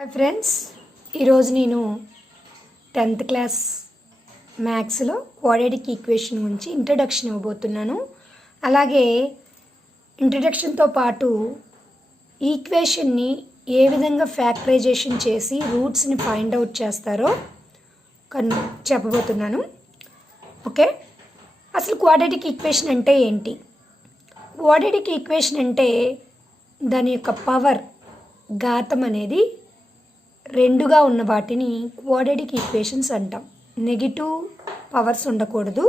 Hi friends, ఈరోజు నేను 10th class మ్యాథ్స్లో క్వాడ్రాటిక్ ఈక్వేషన్ గురించి ఇంట్రడక్షన్ ఇవ్వబోతున్నాను. అలాగే ఇంట్రడక్షన్తో పాటు ఈక్వేషన్ని ఏ విధంగా ఫ్యాక్టరైజేషన్ చేసి రూట్స్ని ఫైండ్ అవుట్ చేస్తారో చెప్పబోతున్నాను. ఓకే, అసలు క్వాడ్రాటిక్ ఈక్వేషన్ అంటే ఏంటి? క్వాడ్రాటిక్ ఈక్వేషన్ అంటే దాని యొక్క పవర్ ఘాతం అనేది రెండుగా ఉన్న వాటిని క్వాడ్రాటిక్ ఈక్వేషన్స్ అంటాం. నెగిటివ్ పవర్స్ ఉండకూడదు.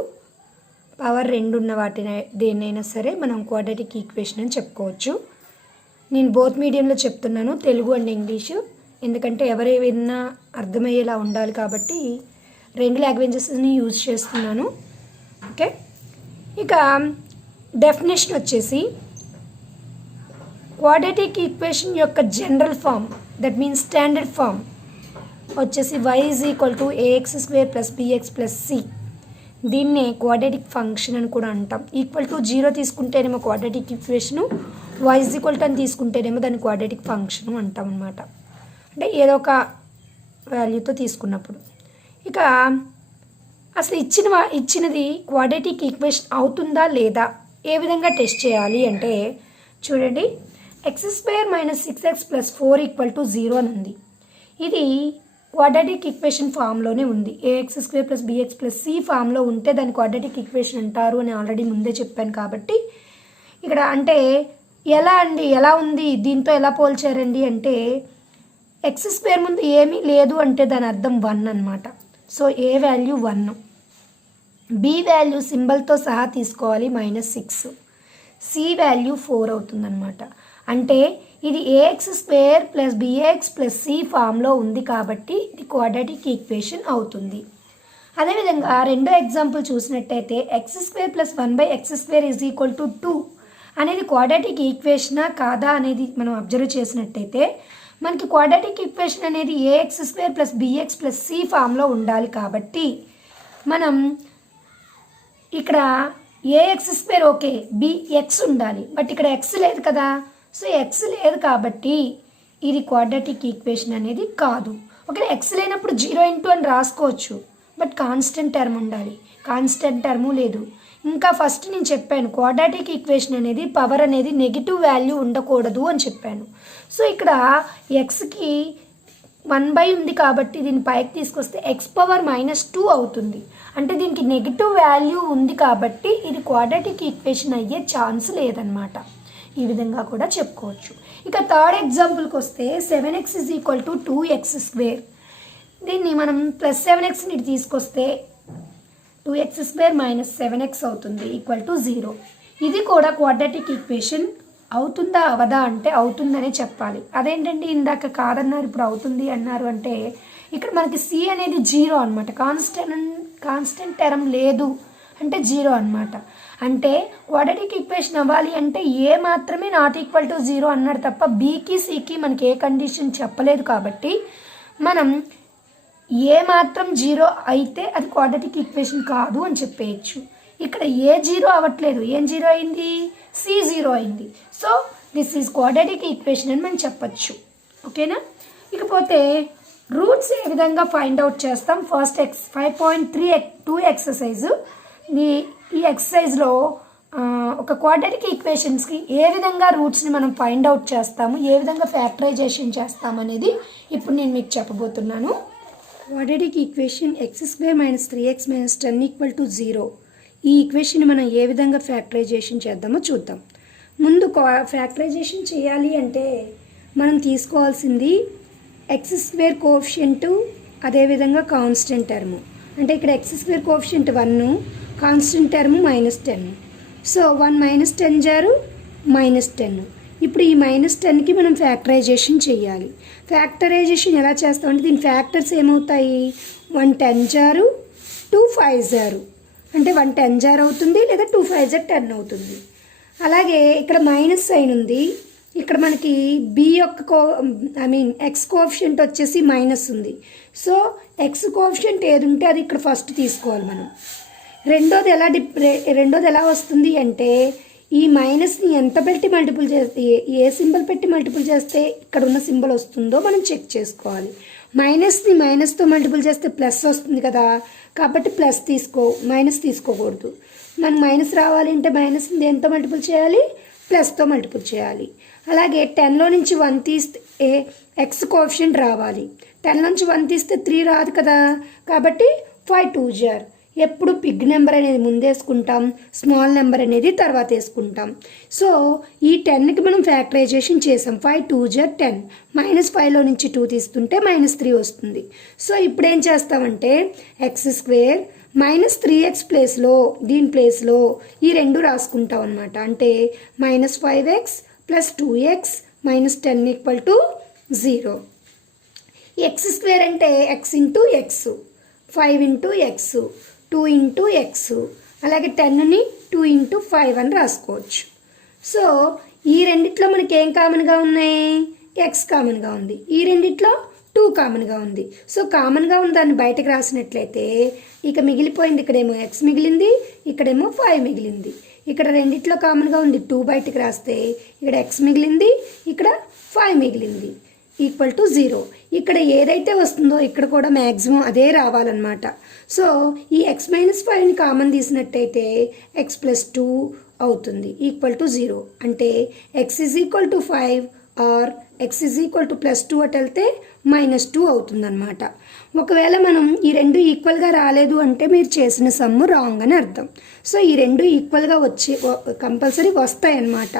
పవర్ రెండు ఉన్న వాటిని దేన్నైనా సరే మనం క్వాడ్రాటిక్ ఈక్వేషన్ అని చెప్పుకోవచ్చు. నేను బోత్ మీడియంలో చెప్తున్నాను, తెలుగు అండ్ ఇంగ్లీషు, ఎందుకంటే ఎవరు విన్నా అర్థమయ్యేలా ఉండాలి కాబట్టి రెండు లాంగ్వేజెస్ని యూజ్ చేస్తున్నాను. ఓకే, ఇక డెఫినేషన్ వచ్చేసి క్వాడ్రాటిక్ ఈక్వేషన్ యొక్క general form, that means standard form వచ్చేసి y=ax² + bx + c. దీన్నే క్వాడ్రాటిక్ ఫంక్షన్ అని కూడా అంటాం. =0 తీసుకుంటేనేమో క్వాడ్రాటిక్ ఈక్వేషను, y అని తీసుకుంటేనేమో దాన్ని క్వాడ్రాటిక్ ఫంక్షన్ అంటాం అన్నమాట. అంటే ఏదో ఒక వాల్యూతో తీసుకున్నప్పుడు. ఇక అసలు ఇచ్చినది క్వాడ్రాటిక్ ఈక్వేషన్ అవుతుందా లేదా, ఏ విధంగా టెస్ట్ చేయాలి అంటే చూడండి, x² - 6x + 4 = 0 అని ఉంది. ఇది క్వాడ్రాటిక్ ఈక్వేషన్ ఫామ్లోనే ఉంది. ax² + bx + c ఫామ్లో ఉంటే దాన్ని క్వాడ్రాటిక్ ఈక్వేషన్ అంటారు అని ఆల్రెడీ ముందే చెప్పాను. కాబట్టి ఇక్కడ అంటే ఎలా ఉంది, దీంతో ఎలా పోల్చారండి అంటే x² ముందు ఏమీ లేదు అంటే దాని అర్థం 1 అనమాట. సో ఏ వాల్యూ 1, b వాల్యూ సింబల్తో సహా తీసుకోవాలి -6, c వాల్యూ 4 అవుతుందన్నమాట. అంటే ఇది ax² + bx + c ఫామ్లో ఉంది కాబట్టి ఇది క్వాడ్రాటిక్ ఈక్వేషన్ అవుతుంది. అదేవిధంగా రెండో ఎగ్జాంపుల్ చూసినట్టయితే x² + 1/x² = 2 అనేది క్వాడ్రాటిక్ ఈక్వేషనా కాదా అనేది మనం అబ్జర్వ్ చేసినట్టయితే మనకి క్వాడ్రాటిక్ ఈక్వేషన్ అనేది ax² + bx + c ఫామ్లో ఉండాలి. కాబట్టి మనం ఇక్కడ ax² ఓకే, bx ఉండాలి, బట్ ఇక్కడ x లేదు కదా. సో x లేదు కాబట్టి ఇది క్వాడ్రాటిక్ ఈక్వేషన్ అనేది కాదు. ఒకవేళ x లేనప్పుడు 0 అని రాసుకోవచ్చు, బట్ కాన్స్టెంట్ టర్మ్ ఉండాలి. కాన్స్టెంట్ టర్ము లేదు. ఇంకా ఫస్ట్ నేను చెప్పాను క్వాడ్రాటిక్ ఈక్వేషన్ అనేది పవర్ అనేది నెగిటివ్ వాల్యూ ఉండకూడదు అని చెప్పాను. సో ఇక్కడ xకి 1/, ఉంది కాబట్టి దీన్ని పైకి తీసుకొస్తే x⁻−2 అవుతుంది. అంటే దీనికి నెగిటివ్ వాల్యూ ఉంది కాబట్టి ఇది క్వాడ్రాటిక్ ఈక్వేషన్ అయ్యే ఛాన్స్ లేదనమాట. ఈ విధంగా కూడా చెప్పుకోవచ్చు. ఇక థర్డ్ ఎగ్జాంపుల్కి వస్తే 7x = 2x². దీన్ని మనం +7xని తీసుకొస్తే 2x² - 7x అవుతుంది =0. ఇది కూడా క్వాడ్రాటిక్ ఈక్వేషన్ అవుతుందా అవదా అంటే అవుతుందనే చెప్పాలి. అదేంటండి ఇందాక కాదన్నారు ఇప్పుడు అవుతుంది అన్నారు అంటే ఇక్కడ మనకి c అనేది 0 అనమాట. కాన్స్టెంట్ టర్మ్ లేదు అంటే 0 అనమాట. అంటే క్వాడ్రాటిక్ ఈక్వేషన్ అవ్వాలి అంటే ఏ మాత్రమే ≠0 అన్నాడు తప్ప బీకి సికి మనకి ఏ కండిషన్ చెప్పలేదు. కాబట్టి మనం ఏ మాత్రం 0 అయితే అది క్వాడ్రాటిక్ ఈక్వేషన్ కాదు అని చెప్పేయచ్చు. ఇక్కడ ఏ 0 అవ్వట్లేదు, ఏం 0 అయింది, సి 0 అయింది. So this is quadratic equation అని మనం చెప్పచ్చు. ఓకేనా. ఇకపోతే రూట్స్ ఏ విధంగా ఫైండ్ అవుట్ చేస్తాం. First 5.32 exercise. ఈ ఎక్సర్సైజ్లో ఒక క్వాడ్రాటిక్ ఈక్వేషన్స్కి ఏ విధంగా రూట్స్ని మనం ఫైండ్ అవుట్ చేస్తాము, ఏ విధంగా ఫ్యాక్టరైజేషన్ చేస్తామనేది ఇప్పుడు నేను మీకు చెప్పబోతున్నాను. Quadratic equation x² - 3x - 10 = 0. ఈ ఈక్వేషన్ మనం ఏ విధంగా ఫ్యాక్టరైజేషన్ చేద్దామో చూద్దాం. ముందు ఫ్యాక్టరైజేషన్ చేయాలి అంటే మనం తీసుకోవాల్సింది x² కోఎఫిషియంట్, అదేవిధంగా కాన్స్టెంట్ టర్ము. అంటే ఇక్కడ x² coefficient 1, constant term -10. So 1 - 10 జారు -10. ఇప్పుడు ఈ -10కి మనం ఫ్యాక్టరైజేషన్ చేయాలి. ఫ్యాక్టరైజేషన్ ఎలా చేస్తామంటే దీని ఫ్యాక్టర్స్ ఏమవుతాయి, 1 10 జారు, 2 5 జారు. అంటే 1 10 జారు అవుతుంది, లేదా 2 5 జారు 10 అవుతుంది. అలాగే ఇక్కడ మైనస్ సైన్ ఉంది. ఇక్కడ మనకి బి యొక్క ఎక్స్ కోఎఫిషియంట్ వచ్చేసి మైనస్ ఉంది. సో ఎక్స్ కోఎఫిషియంట్ ఏది ఉంటే అది ఇక్కడ ఫస్ట్ తీసుకోవాలి మనం. రెండోది ఎలా వస్తుంది అంటే ఈ మైనస్ని ఎంత పెట్టి మల్టిపుల్ చేస్తే ఏ సింబల్ పెట్టి మల్టిపుల్ చేస్తే ఇక్కడ ఉన్న సింబల్ వస్తుందో మనం చెక్ చేసుకోవాలి. మైనస్ని మైనస్తో మల్టిపుల్ చేస్తే ప్లస్ వస్తుంది కదా, కాబట్టి మైనస్ తీసుకోకూడదు. మనం మైనస్ రావాలి అంటే మైనస్ని దేంతో మల్టిపుల్ చేయాలి? ప్లస్తో మల్టిపుల్ చేయాలి. అలాగే 10లో నుంచి 1 తీస్తే ఎక్స్ కోఎఫిషియంట్ రావాలి. 10 నుంచి 1 తీస్తే 3 రాదు కదా, కాబట్టి 5 2 జార్. ఎప్పుడు బిగ్ నెంబర్ అనేది ముందేసుకుంటాం, స్మాల్ నెంబర్ అనేది తర్వాత వేసుకుంటాం. సో ఈ 10కి మనం ఫ్యాక్టరైజేషన్ చేసాం. 5 2 జార్ 10. -5లో నుంచి 2 తీస్తుంటే -3 వస్తుంది. సో ఇప్పుడు ఏం చేస్తామంటే x² -3x దీని ప్లేస్లో ఈ 2 రాసుకుంటాం అనమాట. అంటే -5x + 2x - 10 = 0. x² అంటే x × x, 5 × x, 2 × x, అలాగే 10ని 2 × 5 అని రాసుకోవచ్చు. సో ఈ రెండిట్లో మనకి ఏం కామన్గా ఉన్నాయి? x కామన్గా ఉంది. ఈ రెండిట్లో 2 కామన్గా ఉంది. సో కామన్గా ఉన్న దాన్ని బయటకు రాసినట్లయితే ఇక మిగిలిపోయింది, ఇక్కడేమో x మిగిలింది, ఇక్కడేమో 5 మిగిలింది. ఇక్కడ రెండిట్లో కామన్గా ఉంది 2 బయటకు రాస్తే ఇక్కడ x మిగిలింది, ఇక్కడ 5 మిగిలింది, =0. ఇక్కడ ఏదైతే వస్తుందో ఇక్కడ కూడా మ్యాక్సిమం అదే రావాలన్నమాట. సో ఈ x - 5ని కామన్ తీసినట్టయితే x + 2 అవుతుంది, =0. అంటే x = 5 ఆర్ x +2 అటు వెళ్తే -2 అవుతుందన్నమాట. ఒకవేళ మనం ఈ రెండు ఈక్వల్గా రాలేదు అంటే మీరు చేసిన సమ్ము రాంగ్ అని అర్థం. సో ఈ రెండు ఈక్వల్గా కంపల్సరీ వస్తాయన్నమాట.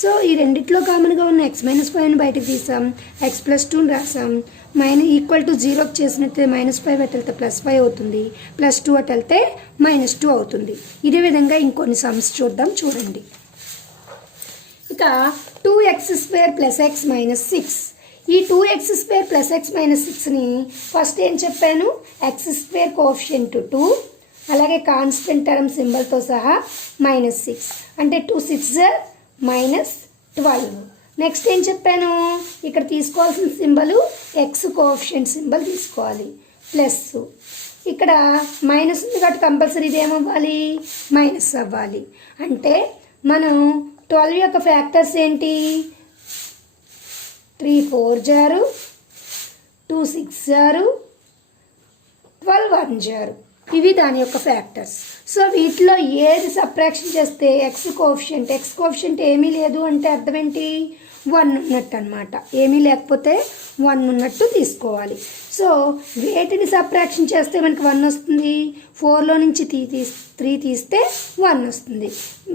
సో ఈ రెండిట్లో కామన్గా ఉన్న x - 5ని బయటకు తీసాం, x + 2ని రాసాం. =0 చేసినట్టే -5 అటు వెళ్తే +5 అవుతుంది, +2 అటు వెళ్తే -2 అవుతుంది. ఇదే విధంగా ఇంకొన్ని సమ్స్ చూడండి. ఇక 2x² + x - 6. ఈ 2x² + x - 6ని ఫస్ట్ ఏం చెప్పాను? x² కోఎఫిషియంట్ 2, అలాగే కాన్స్టెంట్ టర్మ్ సింబల్తో సహా -6. అంటే 2 6 -12. నెక్స్ట్ ఏం చెప్పాను? ఇక్కడ తీసుకోవాల్సిన సింబల్ x కోఎఫిషియంట్ సింబల్ తీసుకోవాలి, ప్లస్. ఇక్కడ మైనస్ ఉంది కాబట్టి కంపల్సరీ ఇది ఏమవ్వాలి? మైనస్ అవ్వాలి. అంటే మనం 12 యొక్క ఫ్యాక్టర్స్ ఏంటి? 3 4 జారు, 2 6 జారు, 12 1 జారు. ఇవి దాని యొక్క ఫ్యాక్టర్స్. సో వీటిలో ఏది సబ్ట్రాక్షన్ చేస్తే ఎక్స్ కోఎఫిషియంట్ ఏమీ లేదు అంటే అర్థం ఏంటి? 1 ఉన్నట్టు అనమాట. ఏమీ లేకపోతే 1 ఉన్నట్టు తీసుకోవాలి. సో వేటిని సబ్ట్రాక్షన్ చేస్తే మనకి 1 వస్తుంది? 4లో నుంచి 3 తీస్తే 1 వస్తుంది.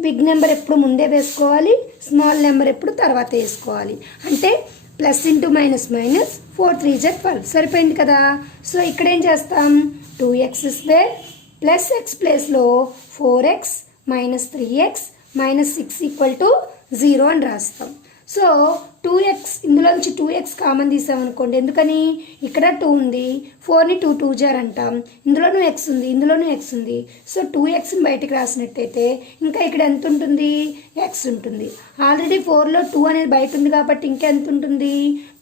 బిగ్ నెంబర్ ఎప్పుడు ముందే వేసుకోవాలి, స్మాల్ నెంబర్ ఎప్పుడు తర్వాత వేసుకోవాలి. అంటే +× -4 3 12 సరిపోయింది కదా. సో ఇక్కడ ఏం చేస్తాం? 2x² + x ప్లేస్లో 4x - 3x - 6 = 0 అని రాస్తాం. సో 2x ఇందులోంచి 2x కామన్ తీసామనుకోండి. ఎందుకని? ఇక్కడ 2 ఉంది, 4ని 2 2 జార్ అంటాం. ఇందులోనూ x ఉంది, ఇందులోనూ x ఉంది. సో 2xని బయటకు రాసినట్టయితే ఇంకా ఇక్కడ ఎంత ఉంటుంది? x ఉంటుంది. ఆల్రెడీ 4లో 2 అనేది బయట ఉంది కాబట్టి ఇంకా ఎంత ఉంటుంది?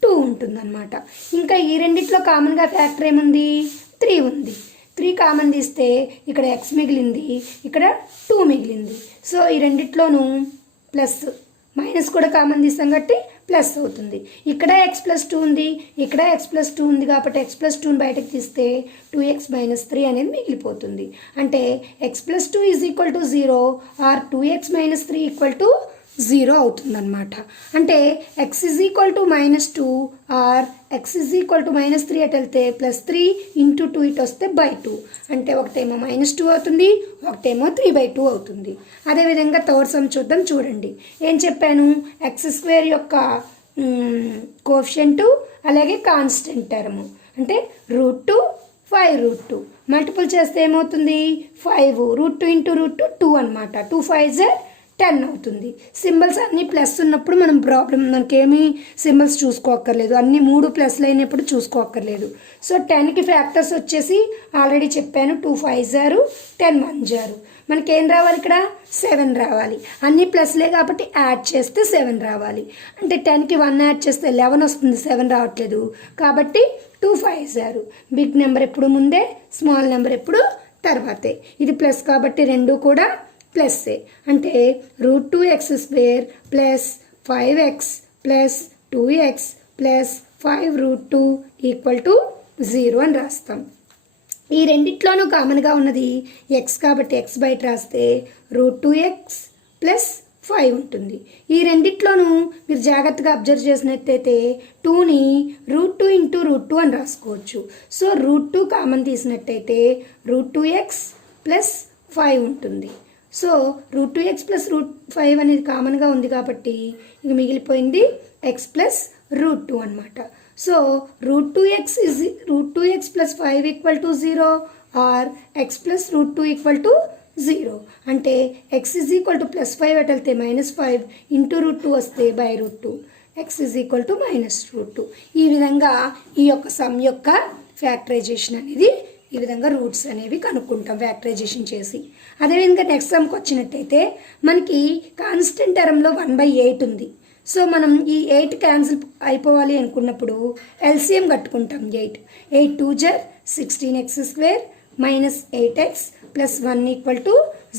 2 ఉంటుంది అనమాట. ఇంకా ఈ రెండిట్లో కామన్గా ఫ్యాక్టర్ ఏముంది? 3 ఉంది. 3 కామన్ తీస్తే ఇక్కడ x మిగిలింది, ఇక్కడ 2 మిగిలింది. సో ఈ రెండిట్లోనూ ప్లస్ మైనస్ కూడా కామన్ తీస్తాం కాబట్టి ప్లస్ అవుతుంది. ఇక్కడ x + 2 ఉంది, ఇక్కడ x + 2 ఉంది కాబట్టి x + 2ని బయటకు తీస్తే 2x - 3 అనేది మిగిలిపోతుంది. అంటే x + 2 = 0 ఆర్ 2x - 3 = 0 అవుతుందన్నమాట. అంటే x -2 ఆర్ x -3 అటు వెళ్తే +3 × 2 ఇటు వస్తే /2. అంటే ఒకటేమో -2 అవుతుంది, ఒకటేమో 3/2 అవుతుంది. అదేవిధంగా థర్డ్ సమ్ చూడండి. ఏం చెప్పాను? x² యొక్క కోఎఫిషియంట్ అలాగే కాన్స్టెంట్ టర్మ్ అంటే √2 5√2 మల్టిపుల్ చేస్తే ఏమవుతుంది? 5 √2 × √2 2 అనమాట. 2 5 10 అవుతుంది. సింబల్స్ అన్నీ ప్లస్ ఉన్నప్పుడు మనకేమీ సింబల్స్ చూసుకోక్కర్లేదు. అన్ని 3 ప్లస్లు అయినప్పుడు చూసుకోక్కర్లేదు. సో 10కి ఫ్యాక్టర్స్ వచ్చేసి ఆల్రెడీ చెప్పాను. 2 5 జారు, 10 1 జారు. మనకేం రావాలి? ఇక్కడ 7 రావాలి. అన్ని ప్లస్లే కాబట్టి యాడ్ చేస్తే 7 రావాలి. అంటే 10కి 1 యాడ్ చేస్తే 11 వస్తుంది, 7 రావట్లేదు. కాబట్టి 2 5 జారు. బిగ్ నెంబర్ ఎప్పుడు ముందే, స్మాల్ నెంబర్ ఎప్పుడు తర్వాతే. ఇది ప్లస్ కాబట్టి రెండు కూడా ప్లస్ ఏ అంటే √2x² plus 5x plus 2x plus 5√2 = 0 అని రాస్తాం. ఈ రెండిట్లోనూ కామన్గా ఉన్నది ఎక్స్ కాబట్టి ఎక్స్ బయట రాస్తే √2x ప్లస్ 5 ఉంటుంది. ఈ రెండిట్లోనూ మీరు జాగ్రత్తగా అబ్జర్వ్ చేసినట్టయితే 2ని √2 × √2 అని రాసుకోవచ్చు. సో √2 కామన్ తీసినట్టయితే √2x ప్లస్ 5 ఉంటుంది. సో √2x ప్లస్ √5 అనేది కామన్గా ఉంది కాబట్టి ఇక మిగిలిపోయింది x ప్లస్ √2 అనమాట. So √2x plus 5 = 0 or x plus √2 = 0 అంటే x +5 అటు వెళ్తే -5 × √2 వస్తే /√2 x -√2. ఈ విధంగా ఈ యొక్క సమ్ యొక్క ఫ్యాక్టరైజేషన్ అనేది ఈ విధంగా రూట్స్ అనేవి కనుక్కుంటాం ఫ్యాక్టరైజేషన్ చేసి. అదేవిధంగా నెక్స్ట్ సమ్కి వచ్చినట్టయితే మనకి కాన్స్టెంట్ టర్మ్లో 1/8 ఉంది. సో మనం ఈ 8 క్యాన్సిల్ అయిపోవాలి అనుకున్నప్పుడు ఎల్సిఎం కట్టుకుంటాం. 8 2 16x² minus 8x plus 1 =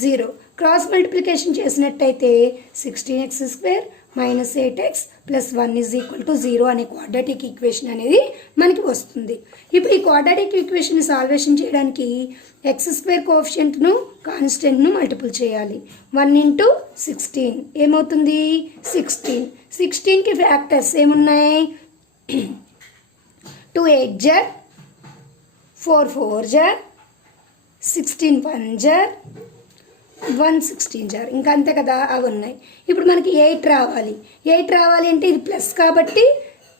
0. Cross multiplication చేసినట్టయితే 16x² మైనస్ 8x ప్లస్ 1 = 0 అనే క్వాడ్రాటిక్ ఈక్వేషన్ అనేది మనకి వస్తుంది. ఇప్పుడు ఈ క్వాడ్రాటిక్ ఈక్వేషన్ సాల్వేషన్ చేయడానికి x² కోఎఫిషియంట్ను కాన్స్టెంట్ను మల్టిపుల్ చేయాలి. 1 × 16 ఏమవుతుంది 16. 16కి ఫ్యాక్టర్స్ ఏమున్నాయి 2 8 4 4 16 1 116 ఇంకా అంతే కదా అవి ఉన్నాయి. ఇప్పుడు మనకి 8 రావాలి. 8 రావాలి అంటే ఇది ప్లస్ కాబట్టి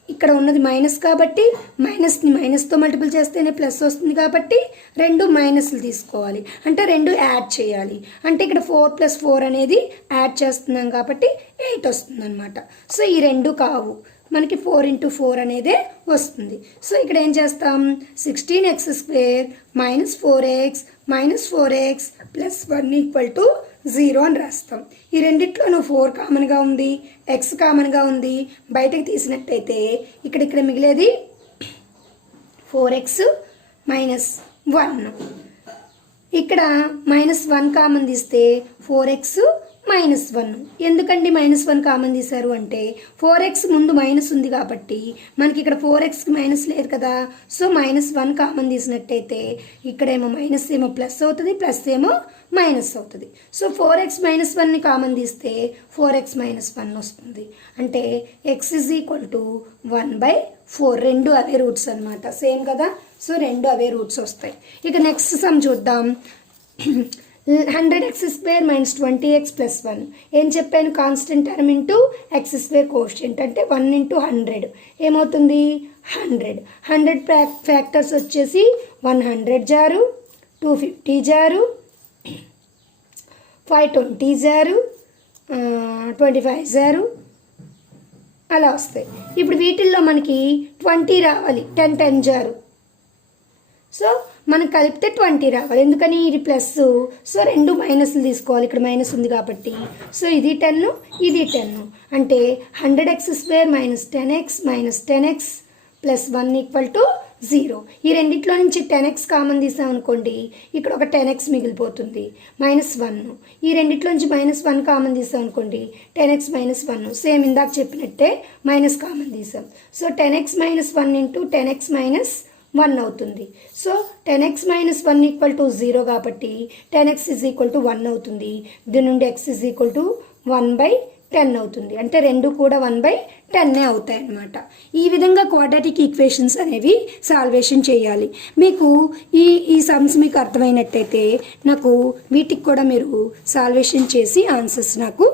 ఇక్కడ ఉన్నది మైనస్ కాబట్టి మైనస్ని మైనస్తో మల్టిపుల్ చేస్తేనే ప్లస్ వస్తుంది కాబట్టి 2 మైనస్లు తీసుకోవాలి. అంటే 2 యాడ్ చేయాలి. అంటే ఇక్కడ 4 + 4 అనేది యాడ్ చేస్తున్నాం కాబట్టి 8 వస్తుంది అనమాట. సో ఈ 2 కావు మనకి 4 × 4 అనేదే వస్తుంది. సో ఇక్కడ ఏం చేస్తాం 16x² minus 4x minus 4x plus 1 = 0 అని రాస్తాం. ఈ రెండిట్లోనూ 4 కామన్గా ఉంది, x కామన్గా ఉంది. బయటకు తీసినట్టయితే ఇక్కడ మిగిలేది 4x మైనస్ 1. ఇక్కడ -1 కామన్ తీస్తే 4x -1. ఎందుకండి -1 కామన్ తీశారు అంటే 4x ముందు మైనస్ ఉంది కాబట్టి మనకి ఇక్కడ 4xకి మైనస్ లేదు కదా. సో -1 కామన్ తీసినట్టయితే ఇక్కడేమో మైనస్ ఏమో ప్లస్ అవుతుంది, ప్లస్ ఏమో మైనస్ అవుతుంది. సో 4x -1ని కామన్ తీస్తే 4x -1 వస్తుంది. అంటే x = 1/4. 2 అవే రూట్స్ అనమాట. సేమ్ కదా. సో 2 అవే రూట్స్ వస్తాయి. ఇక నెక్స్ట్ సమ్ చూద్దాం. 100x² మైనస్ 20x ప్లస్ 1 ఏం చెప్పాను constant term into x² coefficient అంటే 1 × 100 ఏమవుతుంది 100. 100 ఫ్యాక్టర్స్ వచ్చేసి 100 జారు 250 జారు 520 జారు 25 జారు అలా వస్తాయి. ఇప్పుడు వీటిల్లో మనకి 20 రావాలి. 10 జారు. సో మనం కలిపితే 20 రావాలి. ఎందుకని ఇది ప్లస్. సో 2 మైనస్లు తీసుకోవాలి. ఇక్కడ మైనస్ ఉంది కాబట్టి. సో ఇది 10 ఇది 10 అంటే 100x² minus 10x minus 10x plus 1 = 0. ఈ రెండిట్లో నుంచి 10x కామన్ తీసామనుకోండి ఇక్కడ ఒక 10x మిగిలిపోతుంది -1. ఈ రెండిట్లో నుంచి -1 కామన్ తీసామనుకోండి 10x -1. సేమ్ ఇందాక చెప్పినట్టే మైనస్ కామన్ తీసాం. సో 10x -1 × 10x -1 అవుతుంది. సో 10x -1 = 0 కాబట్టి 10x = 1 అవుతుంది. దీని నుండి x = 1/10 అవుతుంది. అంటే 2 కూడా 1/10 అవుతాయి అన్నమాట. ఈ విధంగా క్వాడ్రాటిక్ ఈక్వేషన్స్ అనేవి సాల్వేషన్ చేయాలి. మీకు ఈ సమ్స్ మీకు అర్థమైనట్టయితే నాకు వీటికి కూడా మీరు సాల్వేషన్ చేసి ఆన్సర్స్ నాకు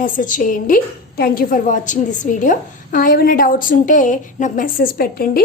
మెసేజ్ చేయండి. Thank you for watching this video. ఏమైనా డౌట్స్ ఉంటే నాకు మెసేజ్ పెట్టండి.